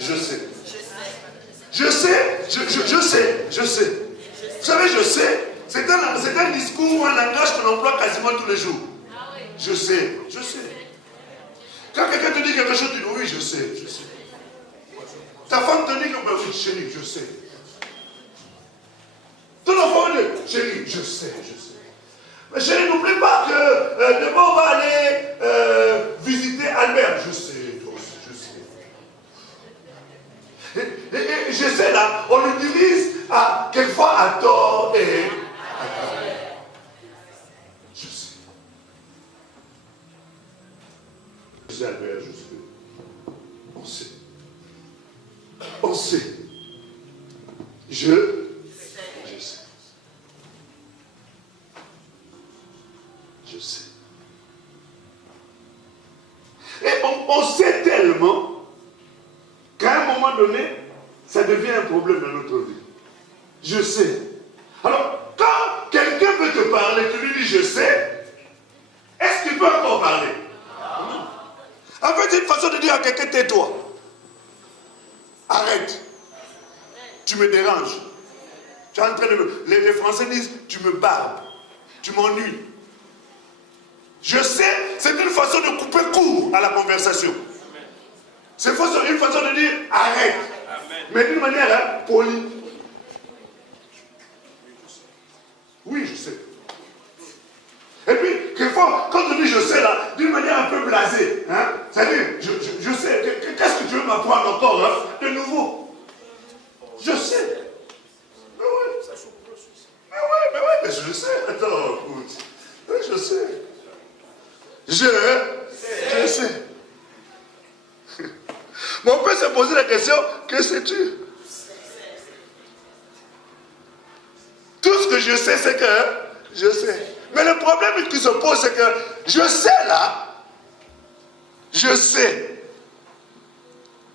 Je sais. Je sais, je sais, je sais. Vous savez, je sais, c'est un discours ou un langage qu'on emploie quasiment tous les jours. Je sais, je sais. Quand quelqu'un te dit quelque chose, tu dis oui, je sais, je sais. Ta femme te dit que oui, chérie, je sais. Ton enfant dit, chérie, je sais, je sais. Mais chérie, n'oublie pas que demain on va aller visiter Albert. Je sais, toi aussi, je sais. Et je sais là, on l'utilise quelquefois à tort et à travers. Je sais. Je sais Albert, je sais. On sait. On sait. Je sais. Je sais. Et on sait tellement qu'à un moment donné, ça devient un problème dans notre vie. Je sais. Alors, quand quelqu'un veut te parler, tu lui dis je sais, est-ce qu'il peut encore parler? Non. En fait, c'est une façon de dire à quelqu'un tais-toi. Arrête. Tu me déranges. Tu es en train de les Français disent tu me barbes. Tu m'ennuies. Je sais, c'est une façon de couper court à la conversation. C'est une façon de dire arrête. Amen. Mais d'une manière polie. Oui, je sais. Et puis, quelquefois, quand on dit je sais là, d'une manière un peu blasée, hein, c'est-à-dire, je sais, qu'est-ce que tu veux m'apprendre encore hein, de nouveau? Je sais. Mais oui, mais je sais. Attends, écoute. Oui, je sais. Je sais. Mais on peut se poser la question, que sais-tu? Tout ce que je sais, c'est que je sais. Mais le problème qui se pose, c'est que je sais là, je sais.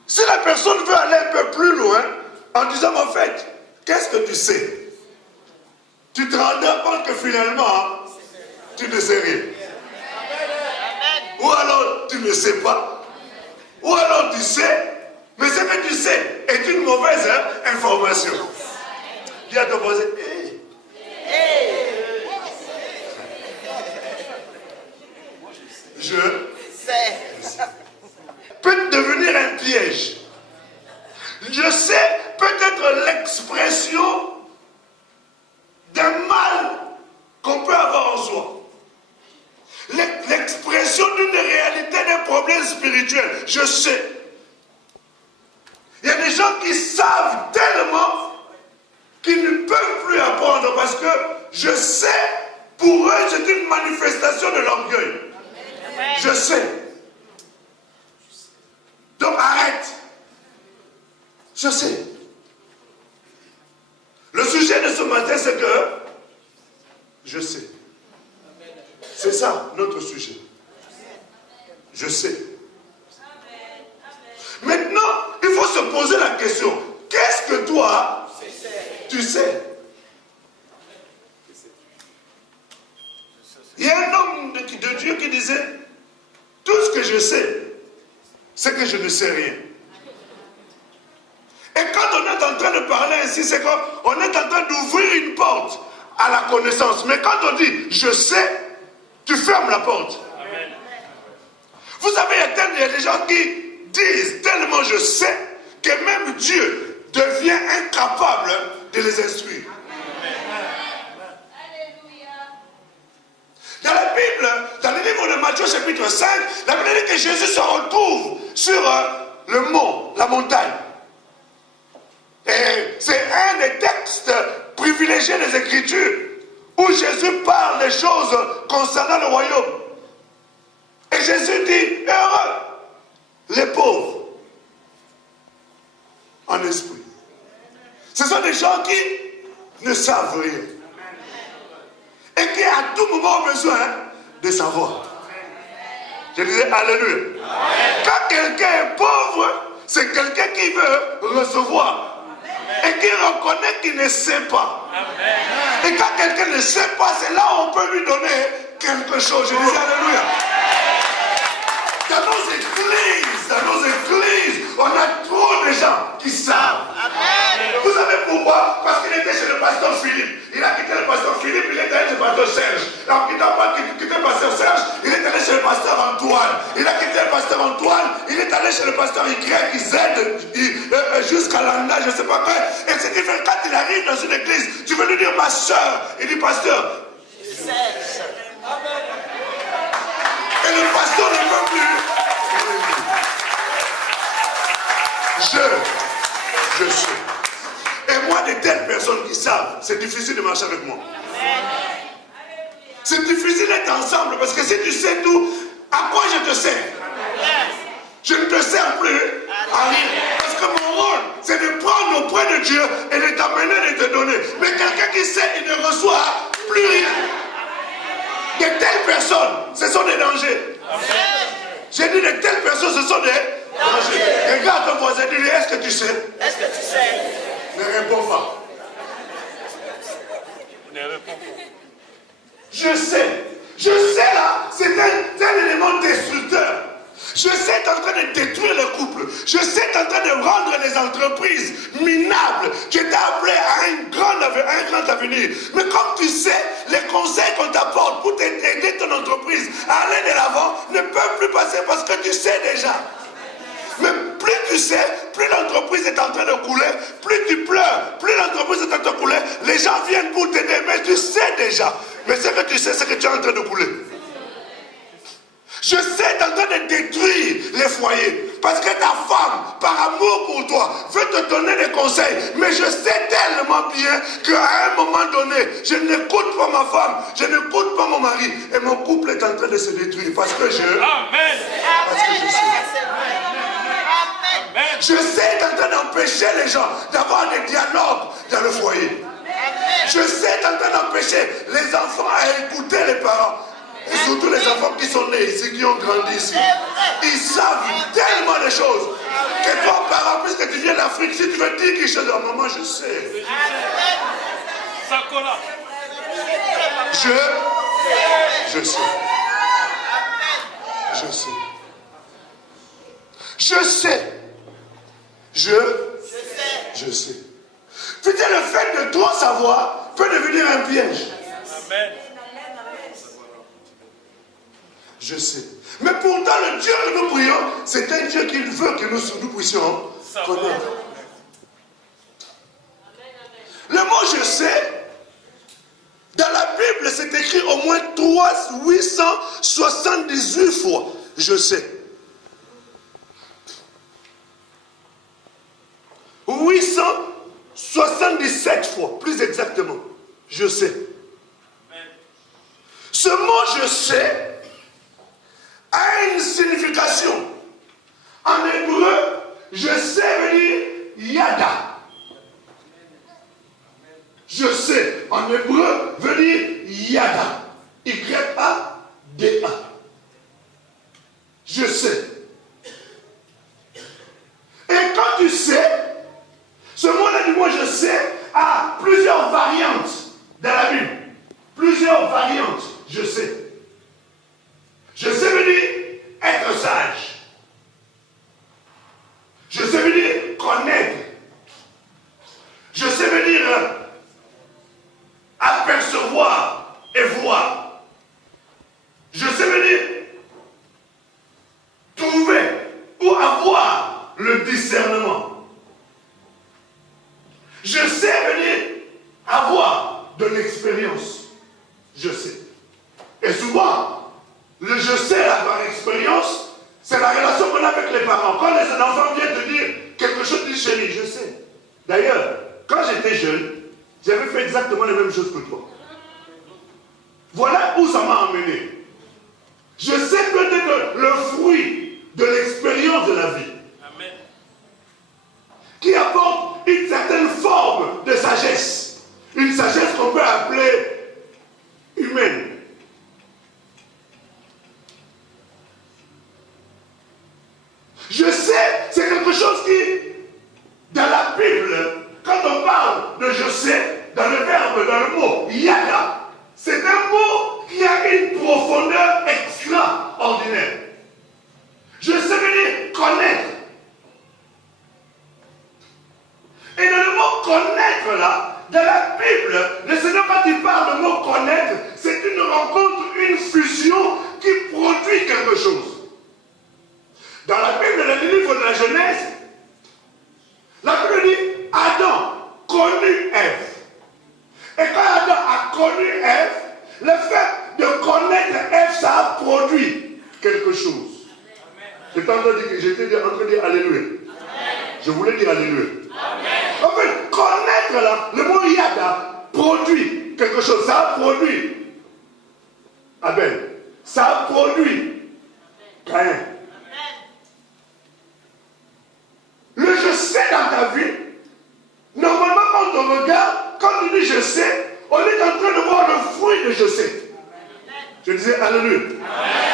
Si la personne veut aller un peu plus loin, en disant, en fait, qu'est-ce que tu sais? Tu te rends compte que finalement, tu ne sais rien. Ou alors, tu ne sais pas. Ou alors, tu sais, mais ce que tu sais est une mauvaise information. Il a te posé, je sais. Peut devenir un piège. Je sais peut-être l'expression d'un mal qu'on peut avoir en soi. L'expression d'une réalité, d'un problème spirituel. Je sais. Il y a des gens qui savent tellement qu'ils ne peuvent plus apprendre parce que je sais, pour eux, c'est une manifestation de l'orgueil. Je sais. Donc arrête. Je sais. Le sujet de ce matin, c'est que je sais. C'est ça, notre sujet. Je sais. Maintenant, il faut se poser la question. Qu'est-ce que toi, tu sais? Il y a un homme de Dieu qui disait, tout ce que je sais, c'est que je ne sais rien. Et quand on est en train de parler ainsi, c'est qu'on est en train d'ouvrir une porte à la connaissance. Mais quand on dit, je sais, tu fermes la porte. Amen. Vous savez, il y a des gens qui disent tellement je sais que même Dieu devient incapable de les instruire. Amen. Dans la Bible, dans le livre de Matthieu chapitre 5, la Bible dit que Jésus se retrouve sur le mont, la montagne. Et c'est un des textes privilégiés des Écritures où Jésus parle des choses concernant le royaume. Et Jésus dit, heureux les pauvres en esprit. Ce sont des gens qui ne savent rien. Et qui à tout moment ont besoin de savoir. Je disais alléluia. Quand quelqu'un est pauvre, c'est quelqu'un qui veut recevoir. Et qui reconnaît qu'il ne sait pas. Amen. Et quand quelqu'un ne sait pas, c'est là où on peut lui donner quelque chose. Je disais alléluia. Dans nos églises, on a trop déjà allé chez le pasteur Y, Z, jusqu'à l'Anda, je ne sais pas quoi. Et ce qui fait, quand il arrive dans une église, tu veux lui dire ma soeur. Il dit pasteur. Et le pasteur ne peut plus. Je sais. Et moi, de telles personnes qui savent, c'est difficile de marcher avec moi. C'est difficile d'être ensemble parce que si tu sais tout, à quoi je te sers? Je ne te sers plus à rien. Parce que mon rôle, c'est de prendre auprès de Dieu et de t'amener et de te donner. Mais quelqu'un qui sait, il ne reçoit plus rien. De telles personnes, ce sont des dangers. J'ai dit de telles personnes, ce sont des dangers. Regarde ton voisin, dis-lui, est-ce que tu sais? Est-ce que tu sais? Ne réponds pas. Ne réponds pas. Je sais là, c'est un élément destructeur. Je sais être en train de détruire le couple. Je sais être en train de rendre les entreprises minables. Tu es appelé à un grand avenir. Mais comme tu sais, les conseils qu'on t'apporte pour aider ton entreprise à aller de l'avant ne peuvent plus passer parce que tu sais déjà. Mais plus tu sais, plus l'entreprise est en train de couler, plus tu pleures, plus l'entreprise est en train de couler, les gens viennent pour t'aider, mais tu sais déjà. Mais ce que tu sais, c'est que tu es en train de couler. Je sais, tu es en train de détruire les foyers. Parce que ta femme, par amour pour toi, veut te donner des conseils. Mais je sais tellement bien qu'à un moment donné, je n'écoute pas ma femme, je n'écoute pas mon mari. Et mon couple est en train de se détruire. Parce que je... Amen. Parce que je sais. Je sais en train d'empêcher les gens d'avoir des dialogues dans le foyer. Je sais en train d'empêcher les enfants à écouter les parents. Et surtout les enfants qui sont nés ici, qui ont grandi ici. Ils savent tellement de choses. Que toi, parent, puisque tu viens d'Afrique, si tu veux dire quelque chose à maman, je sais. Je sais. Je sais. Je sais. Je sais. Peut-être le fait de trop savoir peut devenir un piège. Amen. Je sais. Mais pourtant, le Dieu que nous prions, c'est un Dieu qu'il veut que nous puissions connaître. Le mot je sais, dans la Bible, c'est écrit au moins 878 fois. Je sais. 877 fois, plus exactement. Je sais. Ce mot je sais a une signification. En hébreu, je sais veut dire yada. Je sais, en hébreu, veut dire yada. Y-A-D-A. Je sais. Et quand tu sais, ce mot-là du mot je sais a plusieurs variantes dans la Bible. Plusieurs variantes, je sais. Je sais veut dire être sage. Je sais veut dire connaître. Je sais veut dire apercevoir et voir. Je sais veut dire trouver ou avoir le discernement. Je sais veut dire avoir de l'expérience. Je sais. Et souvent, le je sais là, par expérience, c'est la relation qu'on a avec les parents. Quand les enfants viennent te dire quelque chose, ils disent chérie, je sais. D'ailleurs, quand j'étais jeune, j'avais fait exactement les mêmes choses que toi. Voilà où ça m'a emmené. Je sais peut-être le fruit de l'expérience de la vie. Amen. Qui apporte une certaine forme de sagesse. Une sagesse qu'on peut appeler humaine. Je sais, c'est quelque chose qui, dans la Bible, quand on parle de je sais, dans le verbe, dans le mot yada, c'est un mot qui a une profondeur extraordinaire. Je sais veut dire connaître. Et dans le mot connaître là, dans la Bible, le Seigneur quand il parle de mot connaître, c'est une rencontre, une fusion qui produit quelque chose. Dans Dans la Bible, le livre de la Genèse, la Bible dit Adam connut Ève. Et quand Adam a connu Ève, le fait de connaître Ève, ça a produit quelque chose. J'étais en train de dire Alléluia. Je voulais dire Alléluia. En fait, connaître là, le mot Yada produit quelque chose. Ça a produit Abel. Ça a produit Caïn. Le je sais dans ta vie, normalement quand on regarde, quand tu dis je sais, on est en train de voir le fruit de je sais. Je disais Alléluia.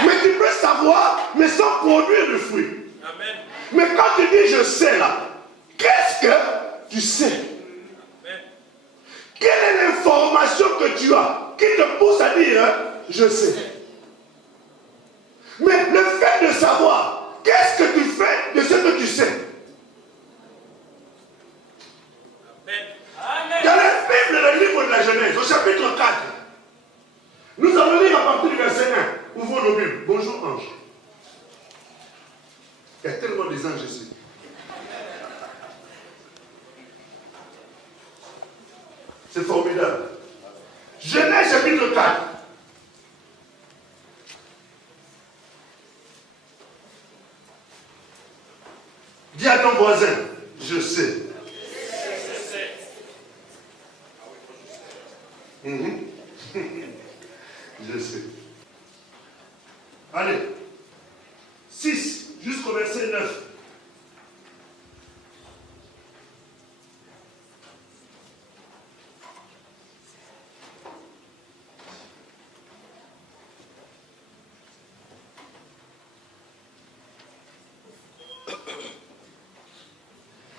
Mais tu peux savoir, mais sans produire de fruit. Amen. Mais quand tu dis je sais là, qu'est-ce que tu sais? Amen. Quelle est l'information que tu as qui te pousse à dire je sais? Mais le fait de savoir, qu'est-ce que tu fais de ce que tu sais? Amen. Dans la Bible, le livre de la Genèse, au chapitre 4, nous allons lire à partir du verset 1. Ouvrons nos Bibles. Bonjour ange. Il y a tellement des anges ici. C'est formidable. Genèse chapitre 4. Dis à ton voisin, je sais. Je sais. Allez. 6 jusqu'au verset 9.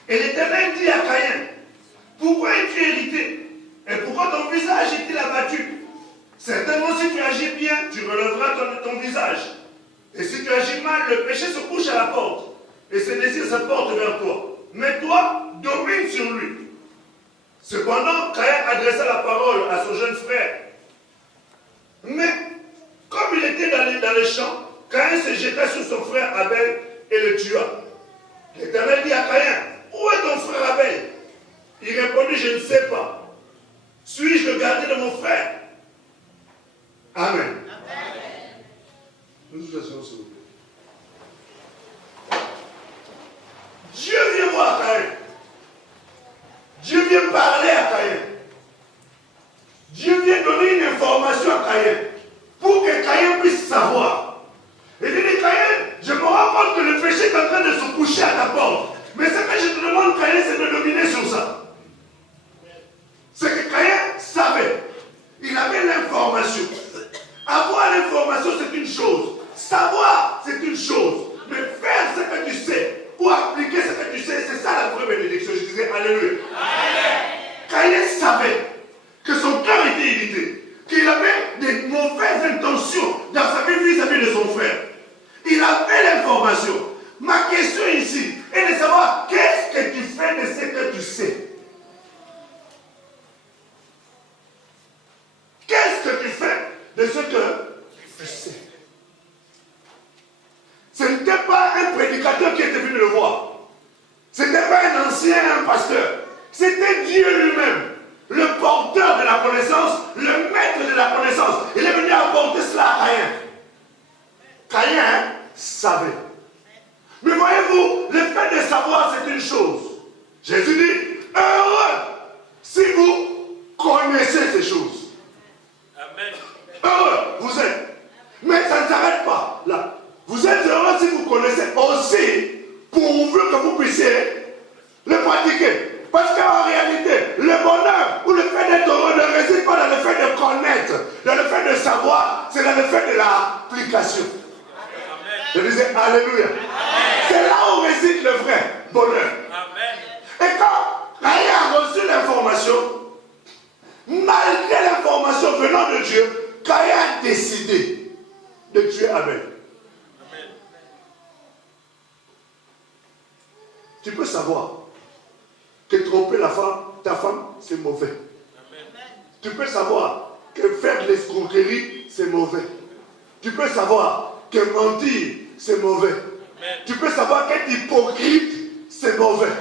Et l'Éternel dit à Caïn, pourquoi es-tu irrité? Et pourquoi ton visage est-il abattu? Certainement, si tu agis bien, tu relèveras ton visage. Et si tu agis mal, le péché se couche à la porte. Et ses désirs se portent vers toi. Mais toi, domine sur lui. Cependant, Caïn adressa la parole à son jeune frère. Mais, comme il était dans les champs, Caïn se jeta sur son frère Abel et le tua. L'Éternel dit à Caïn, où est ton frère Abel? Il répondit, je ne sais pas. Suis-je le gardien de mon frère? Amen. Amen. Nous nous asseyons, s'il vous plaît. Dieu vient voir Caïn. Dieu vient parler à Caïn. Dieu vient donner une information à Caïn pour que Caïn puisse savoir. Et il dit, Caïn, je me rends compte que le péché est en train de se coucher à ta porte. Mais ce que je te demande, Caïn, c'est de dominer sur ça. C'est que Caïn savait. Il avait l'information. Avoir l'information, c'est une chose. Savoir, c'est une chose. Mais faire ce que tu sais, ou appliquer ce que tu sais, c'est ça la vraie bénédiction. Je disais Alléluia. Caïn savait que son cœur était irrité, qu'il avait des mauvaises intentions dans sa vie vis-à-vis de son frère. Il avait l'information. Ma question ici est de savoir qu'est-ce que tu fais de ce que tu sais. Qu'est-ce que tu fais de ce que tu sais? Ce n'était pas un prédicateur qui était venu le voir. Ce n'était pas un ancien, un pasteur. C'était Dieu lui-même, le porteur de la connaissance, le maître de la connaissance. Il est venu apporter cela à Caïn. Caïn savait. Mais voyez-vous, le fait de savoir, c'est une chose. Jésus dit, heureux si vous connaissez ces choses. Amen. Heureux, vous êtes. Mais ça ne s'arrête pas là. Vous êtes heureux si vous connaissez aussi, pourvu que vous puissiez le pratiquer. Parce qu'en réalité, le bonheur ou le fait d'être heureux ne réside pas dans le fait de connaître, dans le fait de savoir, c'est dans le fait de l'application. Je disais Alléluia. C'est là où réside le vrai bonheur. Amen. Et quand Caïn a reçu l'information, malgré l'information venant de Dieu, Caïn a décidé de tuer Abel. Amen. Tu peux savoir que tromper ta femme, c'est mauvais. Amen. Tu peux savoir que faire de l'escroquerie, c'est mauvais. Tu peux savoir que mentir, c'est mauvais. Tu peux savoir qu'être hypocrite, c'est mauvais.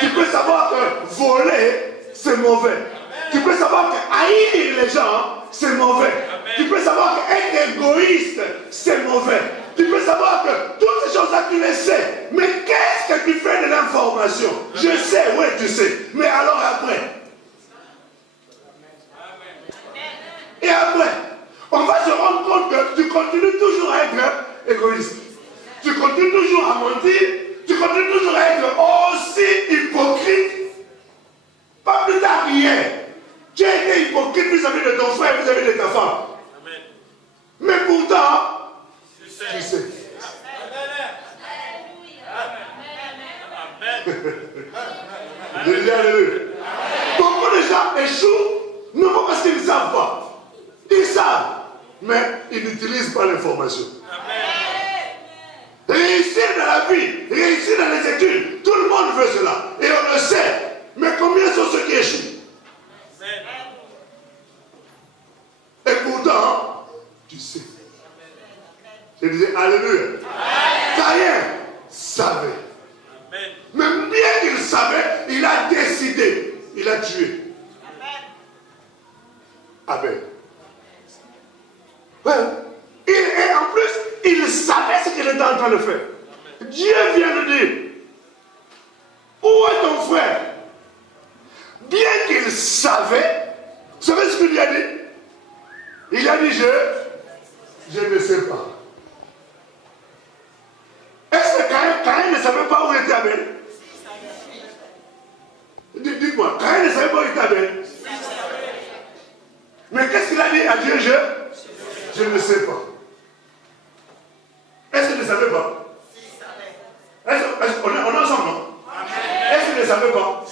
Tu peux savoir que voler, c'est mauvais. Tu peux savoir que haïr les gens, c'est mauvais. Tu peux savoir qu'être égoïste, c'est mauvais. Tu peux savoir que toutes ces choses-là, tu les sais. Mais qu'est-ce que tu fais de l'information? Je sais, oui, tu sais. Mais alors après? Et après, on va se rendre compte que tu continues toujours à être égoïste. Tu continues toujours à mentir. Tu continues toujours à être aussi hypocrite. Pas plus tard qu'hier. Tu as été hypocrite vis-à-vis de ton frère, vis-à-vis de ta femme. Amen. Mais pourtant, tu sais. Beaucoup de gens échouent, non pas parce qu'ils ne savent pas. Ils savent, mais ils n'utilisent pas l'information. Réussir dans la vie, réussir dans les études, tout le monde veut cela. Et on le sait. Mais combien sont ceux qui échouent? Et pourtant, tu sais. Je disais, alléluia. Caïn savait. Même bien qu'il savait, il a décidé. Il a tué Abel. Ouais. Et en plus, il savait ce qu'il était en train de faire. Dieu vient de dire, où est ton frère? Bien qu'il savait, vous savez ce qu'il lui a dit? Il a dit, je ne sais pas. Est-ce que Caïn ne savait pas où était Abel? Dites-moi, Caïn ne savait pas où était Abel? Mais qu'est-ce qu'il a dit à Dieu? Je ne sais pas. Est-ce qu'il ne savait pas? On est ensemble, non? Est-ce qu'il ne savait pas?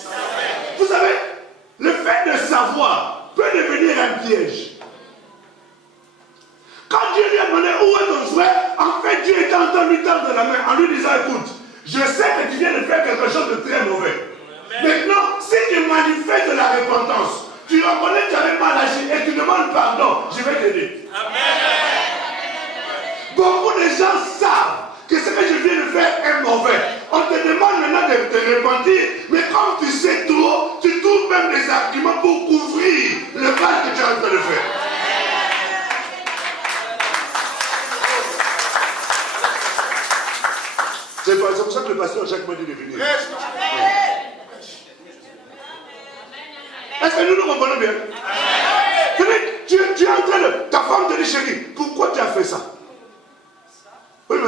Vous savez, le fait de savoir peut devenir un piège. Quand Dieu lui a demandé où est ton frère, en fait Dieu était en train de lui tendre la main en lui disant, écoute, je sais que tu viens de faire quelque chose de très mauvais. Maintenant, si tu manifestes de la repentance, tu reconnais que tu avais mal agi et tu demandes pardon, je vais t'aider. Beaucoup de gens savent que ce que je viens de faire est mauvais. On te demande maintenant de te repentir, mais comme tu sais trop, tu trouves même des arguments pour couvrir le mal que tu es en train de faire. C'est pour ça que le pasteur Jacques m'a dit de venir. Est-ce que nous nous comprenons bien? Tu es en train de... Ta femme te dit, chérie, pourquoi tu as fait ça? Oui,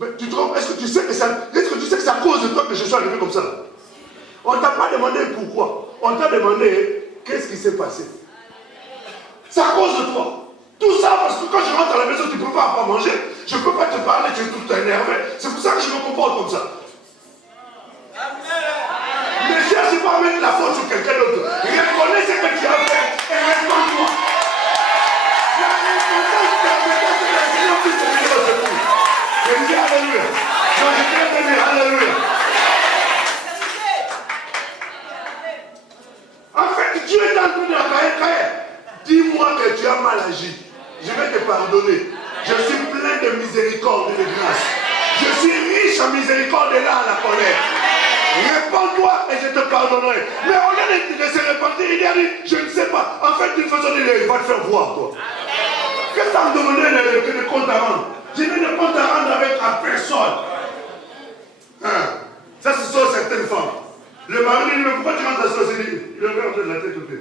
mais tu te trompes. Est-ce que tu sais que c'est à cause de toi que je suis arrivé comme ça? On ne t'a pas demandé pourquoi. On t'a demandé qu'est-ce qui s'est passé. C'est à cause de toi. Tout ça parce que quand je rentre à la maison, tu ne peux pas manger. Je ne peux pas te parler, tu es tout énervé. C'est pour ça que je me comporte comme ça. Ne cherche pas à mettre la faute sur quelqu'un d'autre. Reconnais ce que tu as fait et réponds-toi. La repentance permettra que le Seigneur puisse te venir au secours. Je dis alléluia. Je viens de dire alléluia. En fait, Dieu est en train de dire, dis-moi que tu as mal agi. Je vais te pardonner. Je suis plein de miséricorde et de grâce. Je suis riche en miséricorde et là à la colère. Réponds-toi et je te pardonnerai. Mais au lieu de se repentir, il a dit, je ne sais pas. En fait, d'une façon, il va te faire voir, toi. Qu'est-ce que ça me demandait de compte à rendre? Je n'ai de compte à rendre avec à personne. Hein? Ça, ce sont certaines femmes. Le mari dit, mais pourquoi tu rentres à la société? Il regarde de la tête au pied.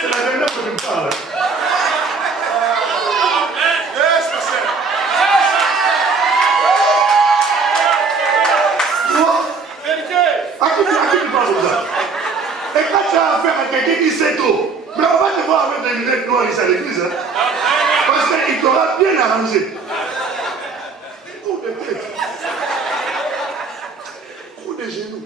C'est la dernière que tu me parles. À qui tu parles comme ça? Et quand tu as affaire à quelqu'un qui sait tout, mais on va te voir avec des lunettes noires ici à l'église. Hein? Parce qu'il t'aura bien arrangé. Coup de tête. Coup de genoux.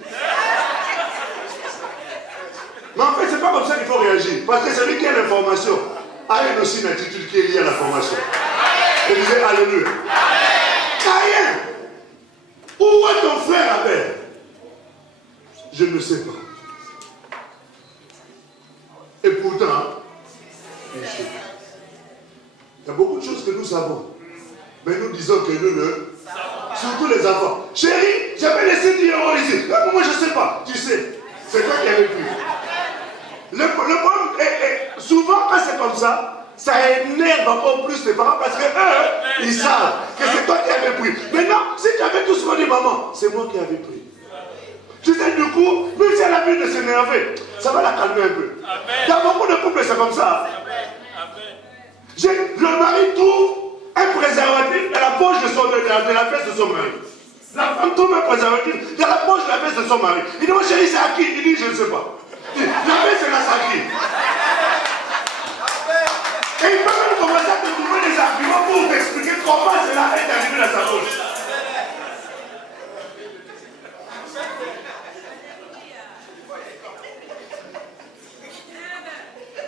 Mais en fait, c'est pas comme ça qu'il faut réagir. Parce que celui qui a l'information a aussi une attitude qui est liée à l'information. Et disait alléluia. Caïn, où est ton frère Abel? Je ne sais pas. Et pourtant, il y a beaucoup de choses que nous savons. Mais nous disons que nous le... Surtout les enfants. Chérie, j'avais laissé 10 € ici. Ah, moi, je ne sais pas. Tu sais, c'est toi qui avais pris. Le problème est, souvent, quand c'est comme ça énerve encore plus les parents parce qu'eux, ils savent que c'est toi qui avais pris. Maintenant, si tu avais tout ce qu'on dit, maman, c'est moi qui avais pris. Tu sais, du coup, même si elle a envie de s'énerver, ça va la calmer un peu. Il y a beaucoup de couples, c'est comme ça. Le mari trouve un préservatif dans la poche de la veste de son mari. La femme trouve un préservatif dans la poche de la veste de son mari. Il dit, oh chérie, c'est à qui? Il dit, je ne sais pas. La veste, c'est à qui? Et il peut même commencer à te trouver des arguments pour t'expliquer comment cela est arrivé dans sa poche.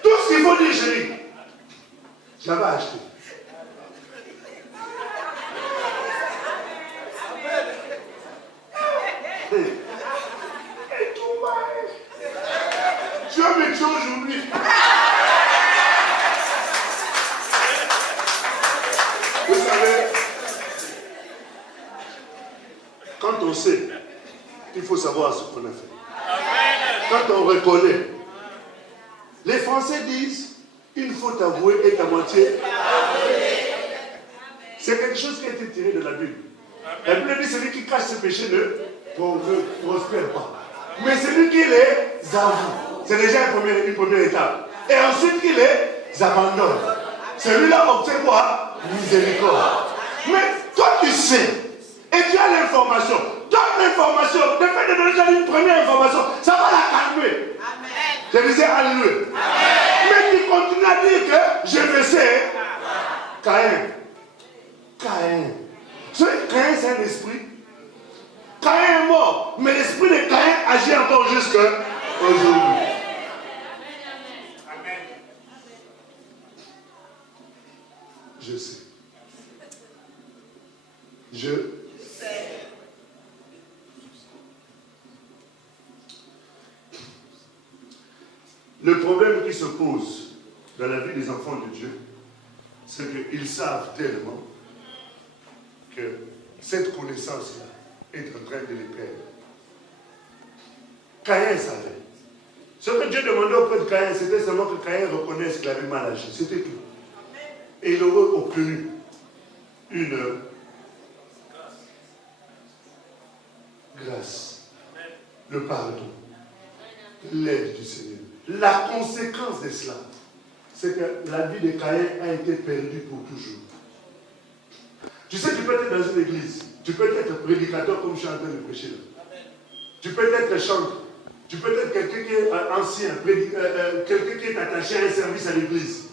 Tout ce qu'il faut dire, chérie, j'avais acheté. Et tout va. Tu as mes choses aujourd'hui. Vous savez, quand on sait, il faut savoir ce qu'on a fait. Quand on reconnaît, les Français disent, une faute avouée est à moitié. C'est quelque chose qui a été tiré de la Bible. La Bible dit, celui qui cache ses péchés ne prospère pas. Mais celui qui les avoue, c'est déjà une première étape. Et ensuite qu'il les abandonne. Celui-là obtient quoi? Miséricorde. Mais toi tu sais, et tu as l'information. Donne l'information. Le fait de donner une première information, ça va la calmer. Je disais alléluia. Mais tu continues à dire que je le sais. Caïn. Caïn, c'est un esprit. Caïn est mort, mais l'esprit de Caïn agit encore jusqu'à aujourd'hui. Je sais. Je sais. Le problème qui se pose dans la vie des enfants de Dieu, c'est qu'ils savent tellement que cette connaissance-là est en train de les perdre. Caïn savait. Ce que Dieu demandait auprès de Caïn, c'était seulement que Caïn reconnaisse qu'il avait mal agi. C'était tout. Et il aurait obtenu une grâce, le pardon, l'aide du Seigneur. La conséquence de cela, c'est que la vie de Caïn a été perdue pour toujours. Tu sais, tu peux être dans une église, tu peux être prédicateur comme je suis en train de prêcher là. Tu peux être chanteur, tu peux être quelqu'un qui est ancien, quelqu'un qui est attaché à un service à l'église,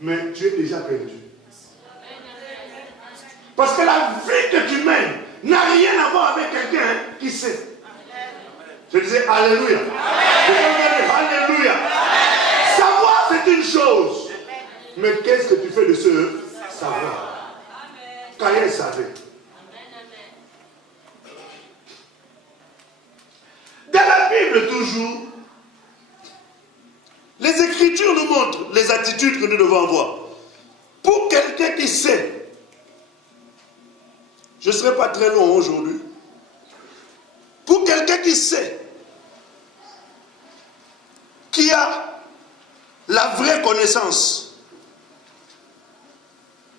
mais tu es déjà perdu. Parce que la vie que tu mènes n'a rien à voir avec quelqu'un qui sait. Je disais alléluia. Alléluia. Savoir c'est une chose. Mais qu'est-ce que tu fais de ce savoir? Caïn savait. Dans la Bible toujours, les Écritures nous montrent les attitudes que nous devons avoir. Pour quelqu'un qui sait, je ne serai pas très long aujourd'hui. Pour quelqu'un qui sait, qui a la vraie connaissance,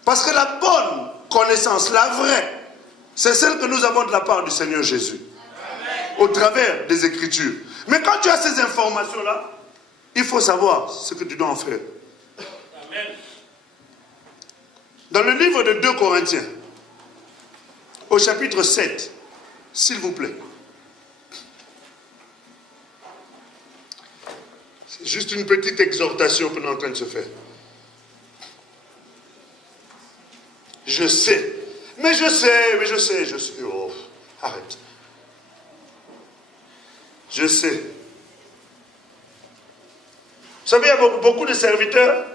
parce que la bonne connaissance, la vraie, c'est celle que nous avons de la part du Seigneur Jésus, au travers des Écritures. Mais quand tu as ces informations-là, il faut savoir ce que tu dois en faire. Dans le livre de 2 Corinthiens, au chapitre 7, s'il vous plaît. C'est juste une petite exhortation que nous sommes en train de se faire. Je sais. Mais je sais. Oh, arrête. Je sais. Vous savez, il y a beaucoup de serviteurs,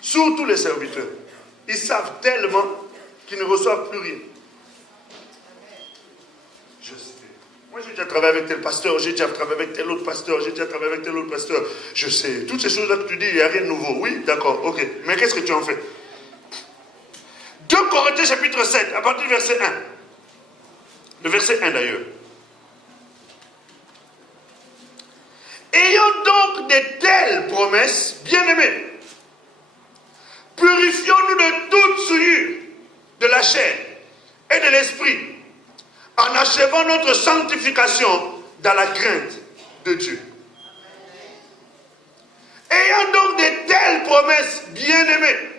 surtout les serviteurs, ils savent tellement qu'ils ne reçoivent plus rien. Je sais. Moi, j'ai déjà travaillé avec tel pasteur, j'ai déjà travaillé avec tel autre pasteur, j'ai déjà travaillé avec tel autre pasteur. Je sais. Toutes ces choses-là que tu dis, il n'y a rien de nouveau. Oui, d'accord, ok. Mais qu'est-ce que tu en fais? chapitre 7, à partir du verset 1. Le verset 1 d'ailleurs. Ayant donc de telles promesses, bien-aimés, purifions-nous de toute souillure de la chair et de l'esprit, en achevant notre sanctification dans la crainte de Dieu. Ayant donc de telles promesses, bien-aimés,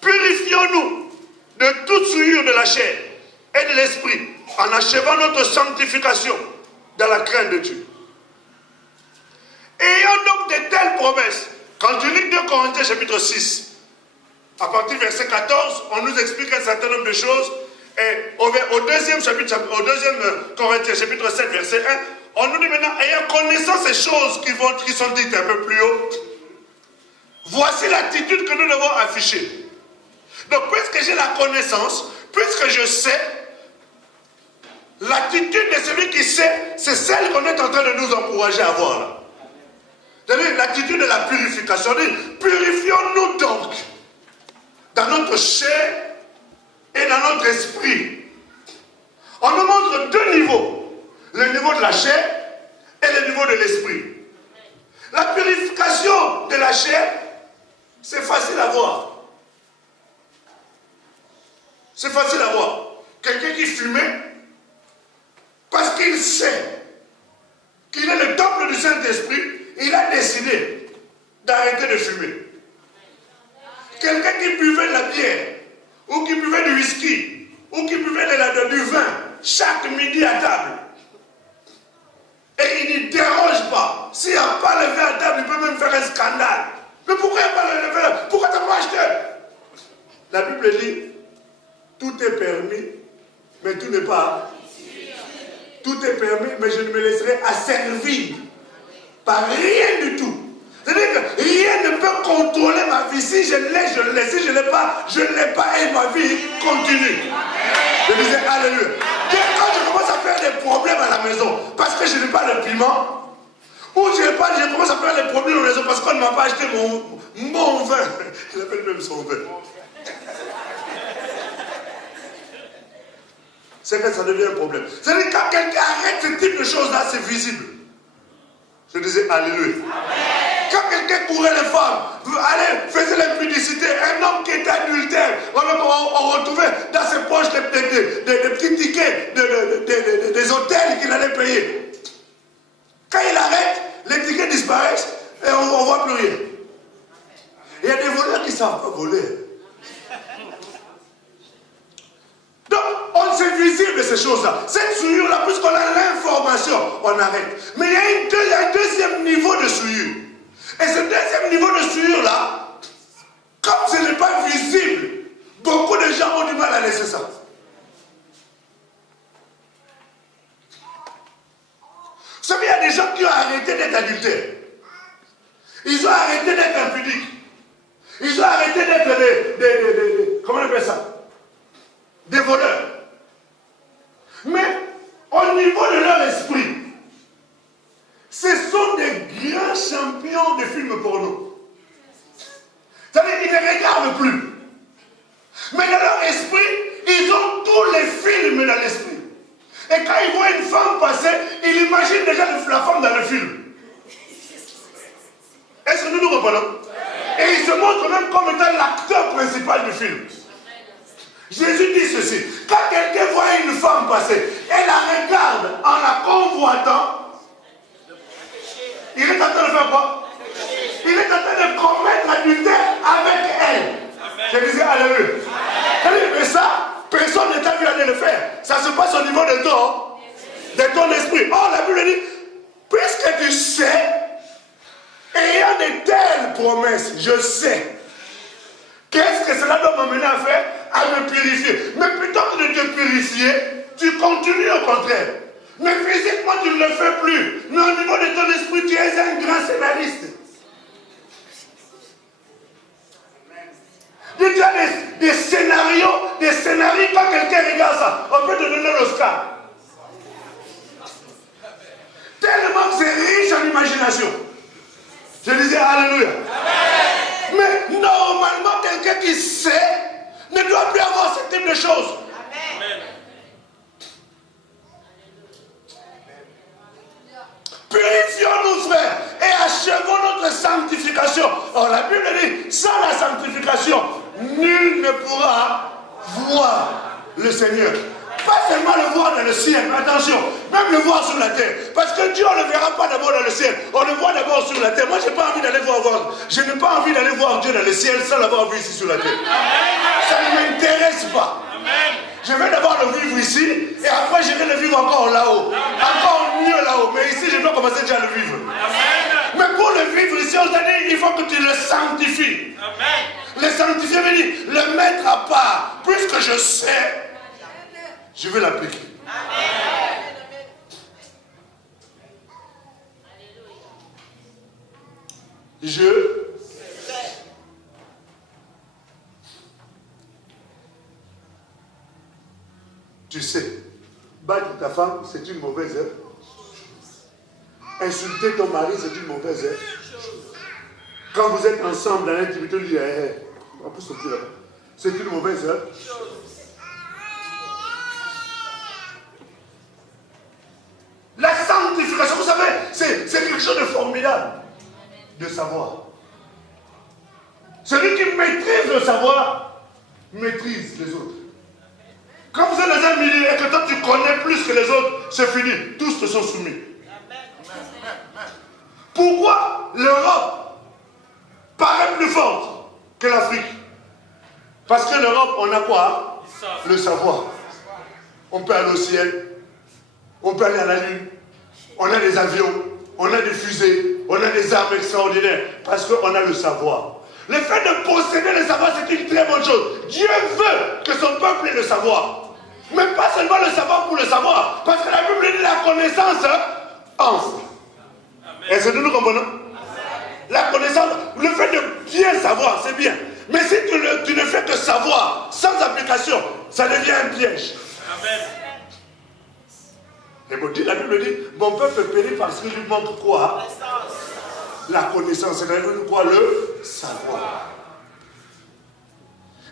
purifions-nous de toute souillure de la chair et de l'esprit, en achevant notre sanctification dans la crainte de Dieu. Ayant donc de telles promesses, quand tu lis 2 Corinthiens chapitre 6, à partir du verset 14, on nous explique un certain nombre de choses. Et au deuxième Corinthiens chapitre 7, verset 1, on nous dit maintenant, ayant connaissance ces choses qui sont dites un peu plus haut, voici l'attitude que nous devons afficher. Donc, puisque j'ai la connaissance, puisque je sais, l'attitude de celui qui sait, c'est celle qu'on est en train de nous encourager à avoir là. C'est-à-dire l'attitude de la purification. Purifions-nous donc dans notre chair et dans notre esprit. On nous montre 2 niveaux. Le niveau de la chair et le niveau de l'esprit. La purification de la chair, c'est facile à voir. C'est facile à voir. Quelqu'un qui fumait, parce qu'il sait qu'il est le temple du Saint-Esprit, il a décidé d'arrêter de fumer. Quelqu'un qui buvait de la bière, ou qui buvait du whisky, ou qui buvait du vin, chaque midi à table, et il ne déroge pas. S'il n'y a pas le vin à table, il peut même faire un scandale. Mais pourquoi il n'y a pas le vin? Pourquoi tu n'as pas acheté? La Bible dit, tout est permis, mais tout n'est pas. Tout est permis, mais je ne me laisserai asservir par rien du tout. C'est-à-dire que rien ne peut contrôler ma vie. Si je l'ai, je l'ai. Si je ne l'ai pas, je ne l'ai pas et ma vie continue. Je disais alléluia. Quand je commence à faire des problèmes à la maison, parce que je n'ai pas le piment, ou je commence à faire des problèmes à la maison parce qu'on ne m'a pas acheté mon vin. Il appelle même son vin. C'est que ça devient un problème. C'est-à-dire que quand quelqu'un arrête ce type de choses-là, c'est visible. Je disais alléluia. Quand quelqu'un courait les femmes, faisait l'impudicité, un homme qui était adultère, on retrouvait dans ses poches des petits tickets des hôtels qu'il allait payer. Quand il arrête, les tickets disparaissent et on ne voit plus rien. Il y a des voleurs qui ne savent pas voler. Donc, c'est visible ces choses-là. Cette souillure-là, puisqu'on a l'information, on arrête. Mais il y a un deuxième niveau de souillure. Et ce deuxième niveau de souillure-là, comme ce n'est pas visible, beaucoup de gens ont du mal à laisser ça. Vous savez, il y a des gens qui ont arrêté d'être adultères. Ils ont arrêté d'être impudiques. Ils ont arrêté d'être comment on appelle ça? Des voleurs. Mais au niveau de leur esprit, ce sont des grands champions de films porno. C'est-à-dire qu'ils ne regardent plus. Mais dans leur esprit, ils ont tous les films dans l'esprit. Et quand ils voient une femme passer, ils imaginent déjà la femme dans le film. Est-ce que nous nous reprenons? Et ils se montrent même comme étant l'acteur principal du film. Jésus dit ceci, quand quelqu'un voit une femme passer et la regarde en la convoitant, il est en train de faire quoi? Il est en train de commettre l'adultère avec elle. Je disais alléluia. Mais ça, personne n'est vu à le faire. Ça se passe au niveau de ton esprit. Or, la Bible dit, puisque tu sais, ayant de telles promesses, je sais. Qu'est-ce que cela doit m'amener à faire? À me purifier. Mais plutôt que de te purifier, tu continues au contraire. Mais physiquement, tu ne le fais plus. Mais au niveau de ton esprit, tu es un grand scénariste. Tu as des scénarios, quand quelqu'un regarde ça, on peut te donner l'Oscar. Tellement que c'est riche en imagination. Je disais alléluia. Mais normalement, quelqu'un qui sait ne doit plus avoir ce type de choses. Amen. Purifions-nous, frères, et achevons notre sanctification. Or, la Bible dit, sans la sanctification, nul ne pourra voir le Seigneur. Pas seulement le voir dans le ciel, mais attention, même le voir sur la terre. Parce que Dieu, on ne le verra pas d'abord dans le ciel, on le voit d'abord sur la terre. Moi, je n'ai pas envie d'aller voir. Je n'ai pas envie d'aller voir Dieu dans le ciel sans l'avoir vu ici sur la terre. Ça ne m'intéresse pas. Amen. Je vais d'abord le vivre ici, et après je vais le vivre encore là-haut. Encore mieux là-haut. Mais ici, je dois commencer déjà à le vivre. Amen. Mais pour le vivre ici, on a dit, il faut que tu le sanctifies. Amen. Le sanctifier veut dire le mettre à part. Puisque je sais, je vais l'appliquer. Tu sais, battre ta femme, c'est une mauvaise chose. Insulter ton mari, c'est une mauvaise chose. Quand vous êtes ensemble dans l'intimité, on dit, on peut sortir là-bas. C'est une mauvaise chose. La sanctification, vous savez, c'est quelque chose de formidable de savoir. Celui qui maîtrise le savoir, maîtrise les autres. Quand vous êtes dans un milieu et que toi tu connais plus que les autres, c'est fini. Tous te sont soumis. Pourquoi l'Europe paraît plus forte que l'Afrique? Parce que l'Europe, on a quoi? Le savoir. On peut aller au ciel, on peut aller à la lune, on a des avions, on a des fusées, on a des armes extraordinaires, parce qu'on a le savoir. Le fait de posséder le savoir, c'est une très bonne chose. Dieu veut que son peuple ait le savoir. Mais pas seulement le savoir pour le savoir, parce que la Bible dit la connaissance enfle. Est-ce que nous comprenons? La connaissance, le fait de bien savoir, c'est bien. Mais si tu ne fais que savoir, sans application, ça devient un piège. Amen. Et bon, la Bible dit, mon peuple périt parce qu'il lui manque quoi? La connaissance, c'est-à-dire quoi? Le savoir.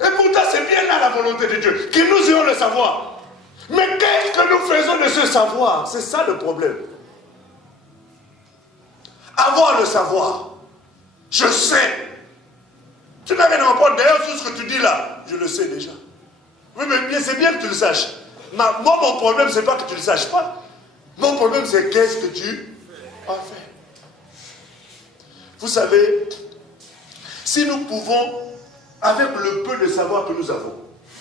Et pourtant, c'est bien là la volonté de Dieu, que nous ayons le savoir. Mais qu'est-ce que nous faisons de ce savoir? C'est ça le problème. Avoir le savoir. Je sais. Tu n'as rien à m'apprendre. D'ailleurs, tout ce que tu dis là, je le sais déjà. Oui, mais c'est bien que tu le saches. Moi, mon problème, c'est pas que tu ne le saches pas. Mon problème, c'est qu'est-ce que tu as fait. Vous savez, si nous pouvons, avec le peu de savoir que nous avons,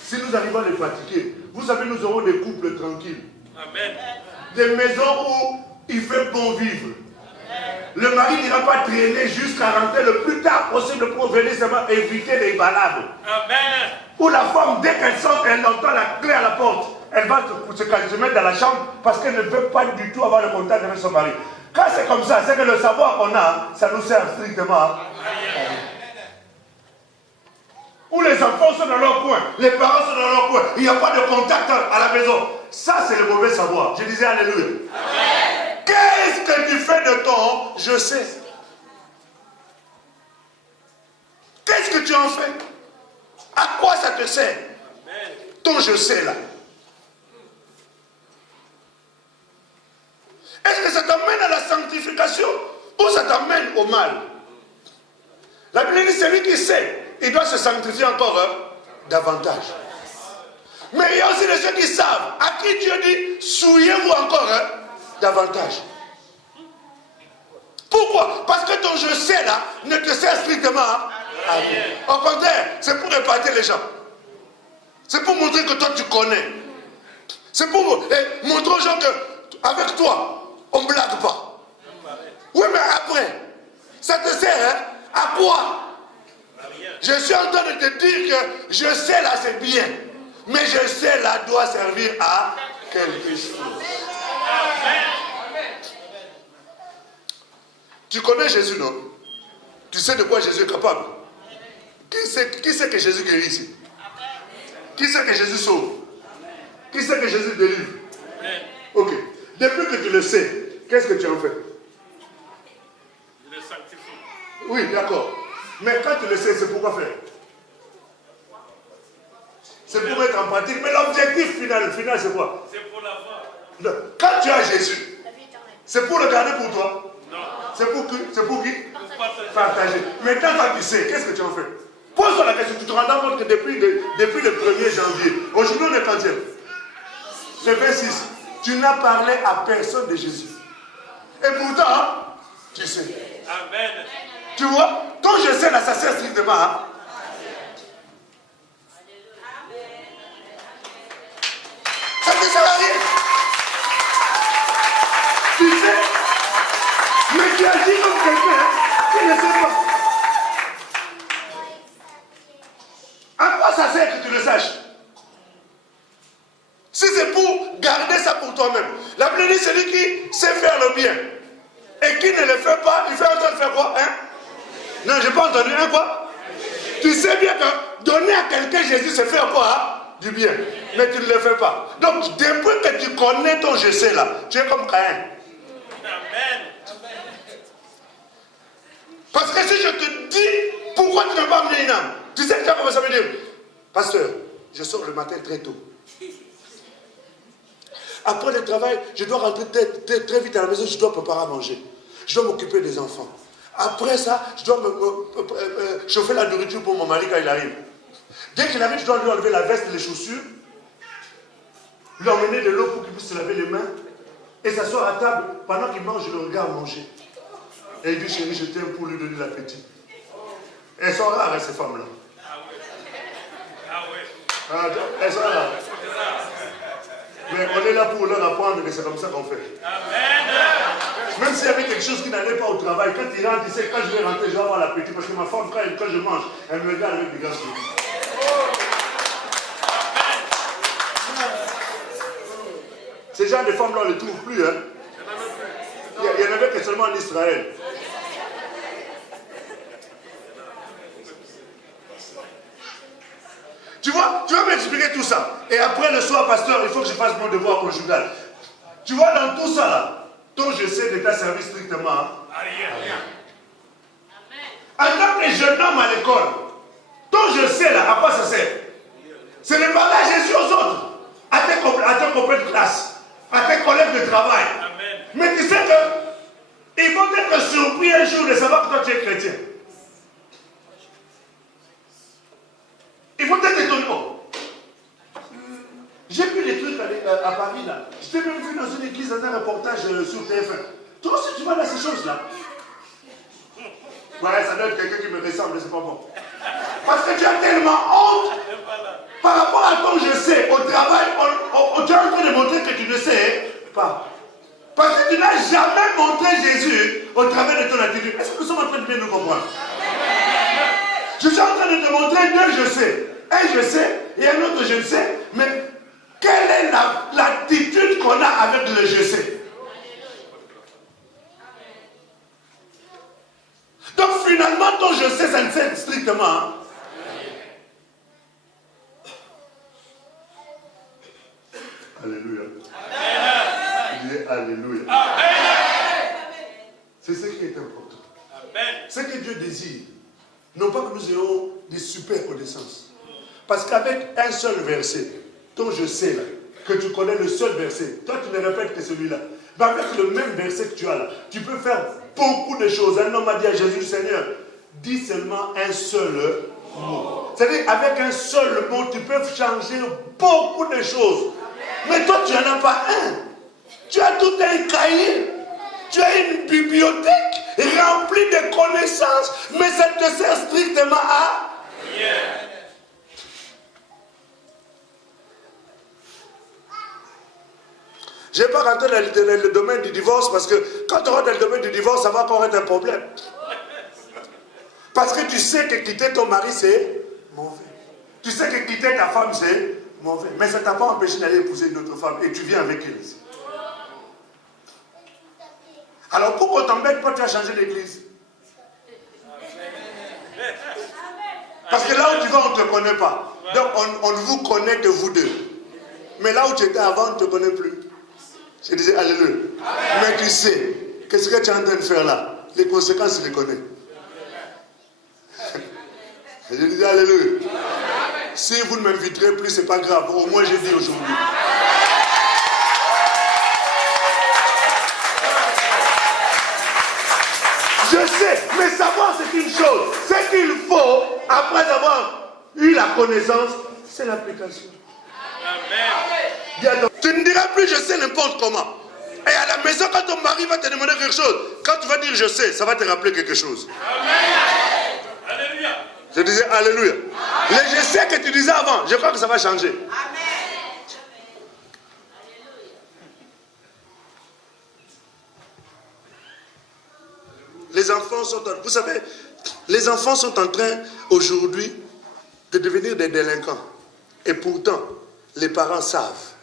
si nous arrivons à les pratiquer, vous savez, nous aurons des couples tranquilles. Amen. Des maisons où il fait bon vivre. Le mari n'ira pas traîner jusqu'à rentrer le plus tard possible pour venir seulement éviter les balades. Amen. Où la femme, dès qu'elle sort, elle entend la clé à la porte. Elle va se mettre dans la chambre parce qu'elle ne veut pas du tout avoir le contact avec son mari. Quand c'est comme ça, c'est que le savoir qu'on a, ça nous sert strictement. Où les enfants sont dans leur coin, les parents sont dans leur coin, il n'y a pas de contact à la maison. Ça, c'est le mauvais savoir. Je disais alléluia. Qu'est-ce que tu fais de ton je sais? Qu'est-ce que tu en fais? À quoi ça te sert? Ton je sais là. Est-ce que ça t'amène à la sanctification ou ça t'amène au mal? La Bible dit celui qui sait, il doit se sanctifier encore davantage. Mais il y a aussi de ceux qui savent, à qui Dieu dit, souillez-vous encore davantage. Pourquoi? Parce que ton je sais là ne te sert strictement à rien. Au contraire, c'est pour épater les gens. C'est pour montrer que toi tu connais. C'est pour montrer aux gens qu'avec toi, on ne blague pas. Oui, mais après, ça te sert à quoi? Je suis en train de te dire que je sais là c'est bien. Mais je sais là doit servir à quelque chose. Tu connais Jésus, non? Tu sais de quoi Jésus est capable? Qui sait que Jésus guérit ici? Qui sait que Jésus sauve? Qui sait que Jésus délivre? Ok. Depuis que tu le sais, qu'est-ce que tu en fais? Je le sanctifie. Oui, d'accord. Mais quand tu le sais, c'est pourquoi faire? C'est pour mettre en pratique. Mais l'objectif final c'est quoi? C'est pour l'avoir. Quand tu as Jésus, La vie éternelle. c'est pour le garder pour toi. Non. C'est pour qui? Pour partager. Partager. Maintenant, quand tu sais, qu'est-ce que tu en fais? Pose-toi la question. Tu te rends compte que depuis le 1er janvier, aujourd'hui on est quantième? C'est 26. Tu n'as parlé à personne de Jésus. Et pourtant, tu sais. Amen. Tu vois, ton je sais là, ça sert strictement à. Ça ne sert à rien. Tu sais, mais tu as dit comme quelqu'un qui ne sait pas. À quoi ça sert que tu le saches? Si c'est pour garder ça pour toi-même. La Bible dit celui qui sait faire le bien et qui ne le fait pas, il fait en train de faire quoi? Hein? Non, je n'ai pas entendu. Hein, quoi? Tu sais bien que donner à quelqu'un Jésus, c'est faire quoi? Hein? Du bien. Mais tu ne le fais pas. Donc, depuis que tu connais ton je sais là, tu es comme Caïn. Amen. Parce que si je te dis, pourquoi tu ne veux pas amener une âme? Tu sais déjà comment ça veut dire? Pasteur, je sors le matin très tôt. Après le travail, je dois rentrer très vite à la maison, je dois préparer à manger. Je dois m'occuper des enfants. Après ça, je dois chauffer la nourriture pour mon mari quand il arrive. Dès qu'il arrive, je dois lui enlever la veste et les chaussures, lui emmener de l'eau pour qu'il puisse se laver les mains, et s'asseoir à table. Pendant qu'il mange, je le regarde manger. Et il dit, chérie, je t'aime pour lui donner l'appétit. Elles sont rares, ces femmes-là. Ah ouais. Elles sont rares. Mais on est là pour leur apprendre que c'est comme ça qu'on fait. Amen. Même s'il y avait quelque chose qui n'allait pas au travail, quand il rentre, il sait quand je vais rentrer, je vais avoir l'appétit. Parce que ma femme, quand je mange, elle me regarde avec des grands sourires. Ces gens de femmes-là, on ne les trouve plus. Hein? Il n'y en avait que seulement en Israël. Tu vois, tu vas m'expliquer tout ça. Et après le soir, pasteur, il faut que je fasse mon devoir conjugal. Tu vois, dans tout ça là, ton je sais de ta servi strictement. Hein? Rien. En tant que jeune homme à l'école, ton je sais là, à quoi ça sert? C'est de parler à Jésus aux autres, à tes copains de classe, à tes collègues de travail. Amen. Mais tu sais que ils vont être surpris un jour de savoir que toi tu es chrétien. Ils vont être étonnés. J'ai vu des trucs à Paris là. Je t'ai même vu dans une église dans un reportage sur TF1. Toi aussi tu vois là ces choses là. Ouais, ça doit être quelqu'un qui me ressemble, c'est pas bon. Parce que tu as tellement honte par rapport à ton je sais. Au travail, tu es en train de montrer que tu ne sais pas. Parce que tu n'as jamais montré Jésus au travers de ton attitude. Est-ce que nous sommes en train de bien nous comprendre? Je suis en train de te montrer deux je sais. Un je sais et un autre je ne sais. Mais quelle est l'attitude qu'on a avec le je sais? Donc finalement, ton je sais, ça ne sert strictement. Hein? Alléluia. Il dit Alléluia. C'est ce qui est important. Amen. Ce que Dieu désire, non pas que nous ayons des super connaissances. Parce qu'avec un seul verset, ton je sais là, que tu connais le seul verset, toi tu ne répètes que celui-là. Mais avec le même verset que tu as là, tu peux faire beaucoup de choses. Un homme a dit à Jésus, Seigneur, dis seulement un seul mot. C'est-à-dire, avec un seul mot, tu peux changer beaucoup de choses. Mais toi, tu n'en as pas un. Tu as tout un cahier. Tu as une bibliothèque remplie de connaissances, mais ça te sert strictement à Yeah. Je ne vais pas rentrer dans le domaine du divorce parce que quand on rentre dans le domaine du divorce, ça va encore être un problème. Parce que tu sais que quitter ton mari, c'est mauvais. Tu sais que quitter ta femme, c'est mauvais. Mais ça ne t'a pas empêché d'aller épouser une autre femme et tu viens avec elle ici. Alors pour qu'on t'embête, pourquoi tu as changé d'église? Parce que là où tu vas, on ne te connaît pas. Donc on ne vous connaît que vous deux. Mais là où tu étais avant, on ne te connaît plus. Je disais Alléluia. Mais tu sais, qu'est-ce que tu es en train de faire là? Les conséquences, je les connais. Je disais Alléluia. Si vous ne m'inviterez plus, ce n'est pas grave. Au moins, j'ai dit aujourd'hui. Je sais, mais savoir c'est une chose. Ce qu'il faut, après avoir eu la connaissance, c'est l'application. Amen. Tu ne diras plus je sais n'importe comment. Et à la maison, quand ton mari va te demander quelque chose, quand tu vas dire je sais, ça va te rappeler quelque chose. Amen. Alléluia. Je disais alléluia. Le je sais que tu disais avant, je crois que ça va changer. Les enfants sont en, vous savez, les enfants sont en train aujourd'hui de devenir des délinquants. Et pourtant, les parents savent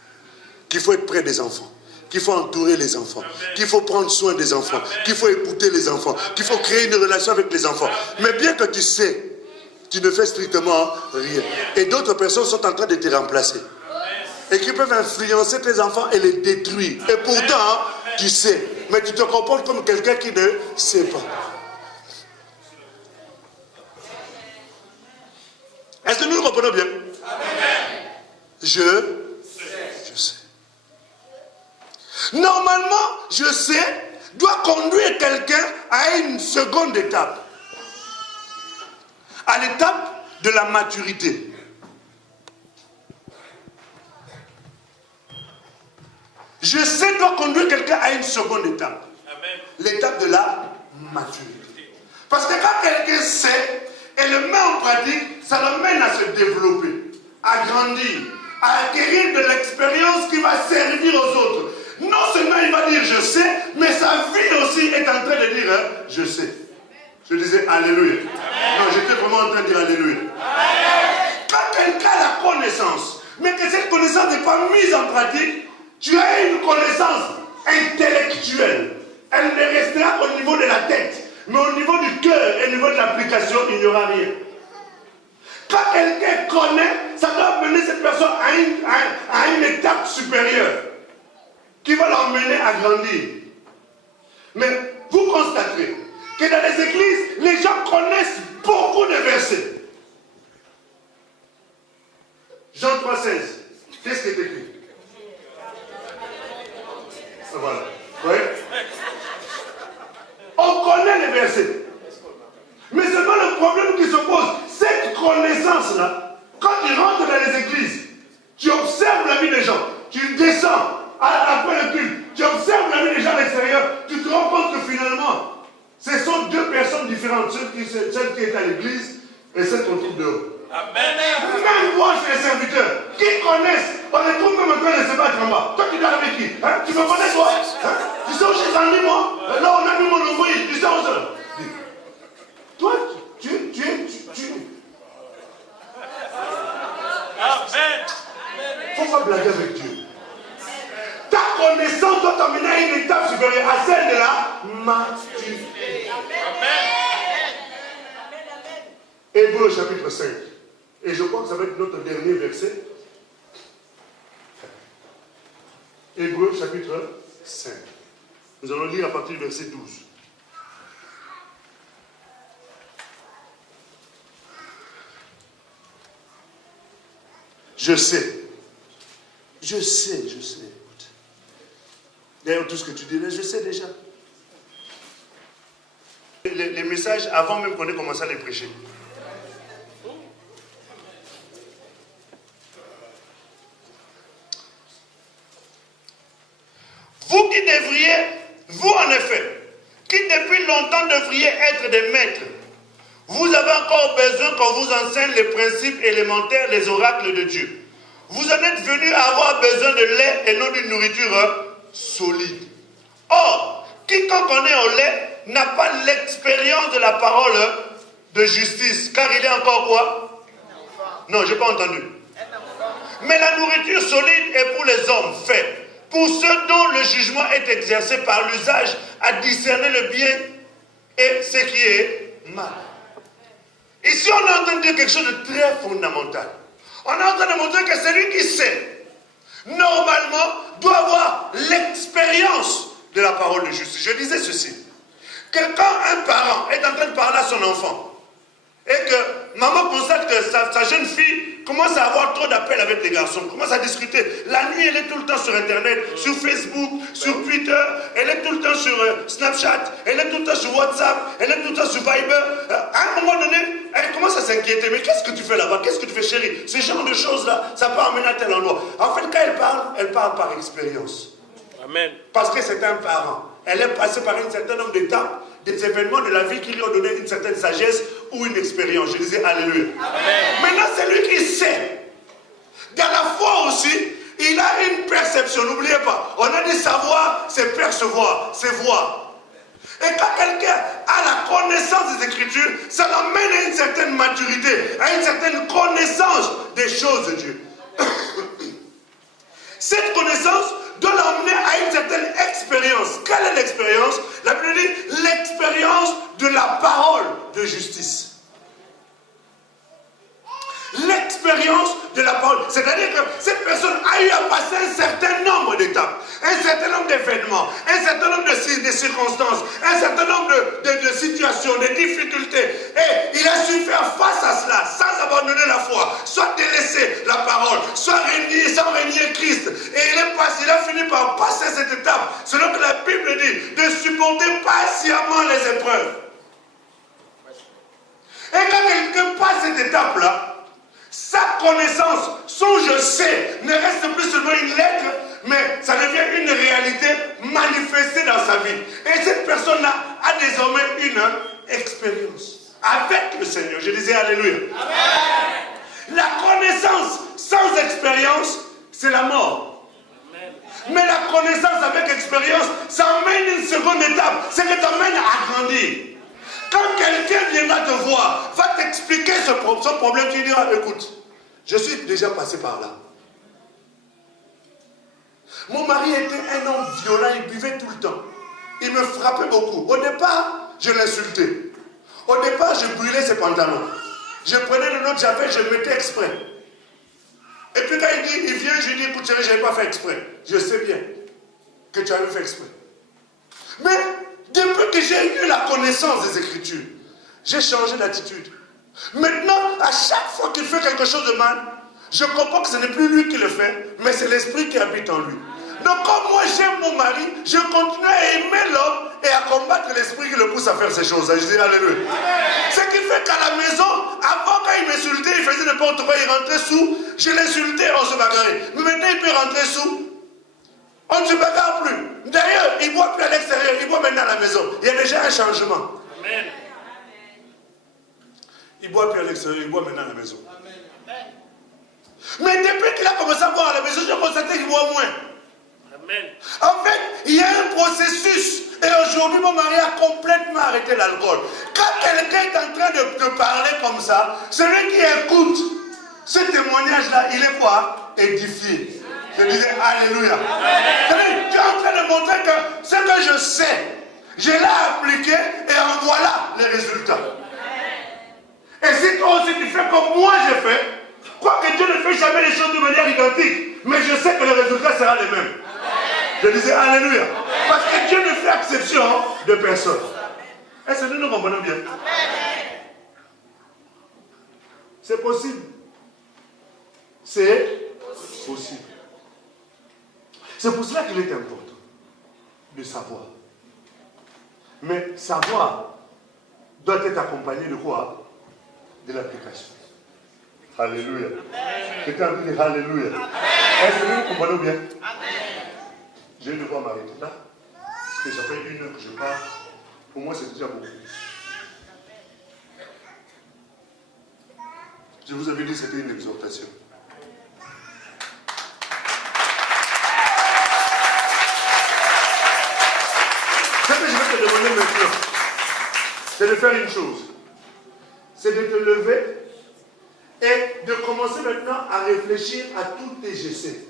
qu'il faut être près des enfants, qu'il faut entourer les enfants, qu'il faut prendre soin des enfants, qu'il faut écouter les enfants, qu'il faut créer une relation avec les enfants. Mais bien que tu sais, tu ne fais strictement rien. Et d'autres personnes sont en train de te remplacer. Et qui peuvent influencer tes enfants et les détruire. Et pourtant, tu sais. Mais tu te comportes comme quelqu'un qui ne sait pas. Est-ce que nous le comprenons bien? Je sais. Normalement, je sais, doit conduire quelqu'un à une seconde étape. À l'étape de la maturité. Je sais doit conduire quelqu'un à une seconde étape. L'étape de la maturité. Parce que quand quelqu'un sait et le met en pratique, ça l'amène à se développer, à grandir, à acquérir de l'expérience qui va servir aux autres. Non seulement il va dire je sais, mais sa vie aussi est en train de dire je sais. Je disais alléluia. Non, j'étais vraiment en train de dire alléluia. Quand quelqu'un a la connaissance, mais que cette connaissance n'est pas mise en pratique, tu as une connaissance intellectuelle. Elle ne restera qu'au niveau de la tête. Mais au niveau du cœur et au niveau de l'application, il n'y aura rien. Quand quelqu'un connaît, ça doit mener cette personne à une étape supérieure qui va l'emmener à grandir. Mais vous constaterez que dans les églises, les gens connaissent beaucoup de versets. Jean 3,16. Qu'est-ce qui est écrit? Voilà. Oui. On connaît les versets. Mais seulement le problème qui se pose, cette connaissance-là, quand tu rentres dans les églises, tu observes la vie des gens, tu descends après le culte, tu observes la vie des gens à l'extérieur, tu te rends compte que finalement, ce sont deux personnes différentes, celle qui est à l'église et celle qu'on trouve dehors. Amen. Même moi, chez les serviteurs, qui connaissent, on les trouve même en train de se battre en bas. Toi, tu dors avec qui? Hein? Tu me connais, toi? Hein? Tu sais où j'ai grandi, moi? Là, on a mis mon envoyé. Tu sais où c'est? Toi, tu. Amen. Faut pas blaguer avec Dieu. Ta connaissance doit t'amener à une étape supérieure, à celle de la maturité. Hébreux chapitre 5. Et je crois que ça va être notre dernier verset. Hébreux chapitre 5. Nous allons lire à partir du verset 12. Je sais. Écoute. D'ailleurs, tout ce que tu dis là, je sais déjà. Les messages, avant même qu'on ait commencé à les prêcher. Vous qui devriez, vous en effet, qui depuis longtemps devriez être des maîtres, vous avez encore besoin qu'on vous enseigne les principes élémentaires des oracles de Dieu. Vous en êtes venus à avoir besoin de lait et non d'une nourriture solide. Or, quiconque en est au lait n'a pas l'expérience de la parole de justice, car il est encore quoi? Non, je n'ai pas entendu. Mais la nourriture solide est pour les hommes faits, pour ceux dont le jugement est exercé par l'usage à discerner le bien et ce qui est mal. Ici, on est en train de dire quelque chose de très fondamental. On est en train de montrer que celui qui sait, normalement, doit avoir l'expérience de la parole de justice. Je disais ceci, que quand un parent est en train de parler à son enfant, et que maman constate que sa jeune fille commence à avoir trop d'appels avec les garçons, commence à discuter. La nuit, elle est tout le temps sur Internet, sur Facebook, sur Twitter, elle est tout le temps sur Snapchat, elle est tout le temps sur WhatsApp, elle est tout le temps sur Viber. À un moment donné, elle commence à s'inquiéter. Mais qu'est-ce que tu fais là-bas? Qu'est-ce que tu fais, chérie? Ce genre de choses-là, ça peut emmener à tel endroit. En fait, quand elle parle par expérience. Amen. Parce que c'est un parent. Elle est passée par un certain nombre d'étapes, des événements de la vie qui lui ont donné une certaine sagesse ou une expérience. Je disais Alléluia. Amen. Maintenant, c'est lui qui sait. Dans la foi aussi, il a une perception. N'oubliez pas, on a dit savoir, c'est percevoir, c'est voir. Et quand quelqu'un a la connaissance des Écritures, ça l'emmène à une certaine maturité, à une certaine connaissance des choses de Dieu. Cette connaissance doit l'emmener à une certaine expérience. Quelle est l'expérience? La Bible dit l'expérience de la parole de justice. L'expérience de la parole. C'est-à-dire que cette personne a eu à passer un certain nombre d'étapes, un certain nombre d'événements, un certain nombre de circonstances, un certain nombre de situations, de difficultés. Et il a su faire face à cela sans abandonner la foi, soit délaisser la parole, soit régner, sans régner Christ. Et il a fini par passer cette étape, selon que la Bible dit, de supporter patiemment les épreuves. Et quand quelqu'un passe cette étape-là, sa connaissance, son je sais, ne reste plus seulement une lettre, mais ça devient une réalité manifestée dans sa vie. Et cette personne-là a désormais une expérience avec le Seigneur. Je disais Alléluia. Amen. La connaissance sans expérience, c'est la mort. Amen. Mais la connaissance avec expérience, ça emmène une seconde étape, c'est que t'emmène à grandir. Quand quelqu'un viendra te voir, va t'expliquer son problème, tu diras, écoute, je suis déjà passé par là. Mon mari était un homme violent, il buvait tout le temps. Il me frappait beaucoup. Au départ, je l'insultais. Au départ, je brûlais ses pantalons. Je prenais le autre javel, je le mettais exprès. Et puis quand il vient, je lui dis, écoute chérie, je n'avais pas fait exprès. Je sais bien que tu avais fait exprès. Mais depuis que j'ai eu la connaissance des Écritures, j'ai changé d'attitude. Maintenant, à chaque fois qu'il fait quelque chose de mal, je comprends que ce n'est plus lui qui le fait, mais c'est l'esprit qui habite en lui. Donc comme moi j'aime mon mari, je continue à aimer l'homme et à combattre l'esprit qui le pousse à faire ces choses. Je dis Alléluia. Ce qui fait qu'à la maison, avant quand il m'insultait, il faisait n'importe quoi, il rentrait sous, je l'insultais, on se bagarrait. Mais maintenant il peut rentrer sous, on ne se bagarre plus. D'ailleurs, il ne boit plus à l'extérieur, il boit maintenant à la maison. Il y a déjà un changement. Amen. Il ne boit plus à l'extérieur, il boit maintenant à la maison. Amen. Mais depuis qu'il a commencé à boire à la maison, j'ai constaté qu'il boit moins. Amen. En fait, il y a un processus. Et aujourd'hui, mon mari a complètement arrêté l'alcool. Quand quelqu'un est en train de te parler comme ça, celui qui écoute ce témoignage-là, il est quoi? Édifié. Je disais Alléluia. Tu es en train de montrer que ce que je sais, je l'ai appliqué et en voilà les résultats. Et si toi aussi tu fais comme moi j'ai fait, quoique Dieu ne fait jamais les choses de manière identique, mais je sais que le résultat sera le même. Je disais Alléluia. Parce que Dieu ne fait exception de personne. Est-ce que nous comprenons bien? C'est possible. C'est possible. C'est pour cela qu'il est important de savoir. Mais savoir doit être accompagné de quoi? De l'application. Alléluia. Quelqu'un dit Alléluia. Est-ce que nous comprenons bien? Je vais devoir m'arrêter là. Parce que ça fait 1 heure que je parle. Pour moi, c'est déjà beaucoup. Je vous avais dit que c'était une exhortation. Ce que je vais te demander maintenant, c'est de faire une chose. C'est de te lever et de commencer maintenant à réfléchir à tous tes essais.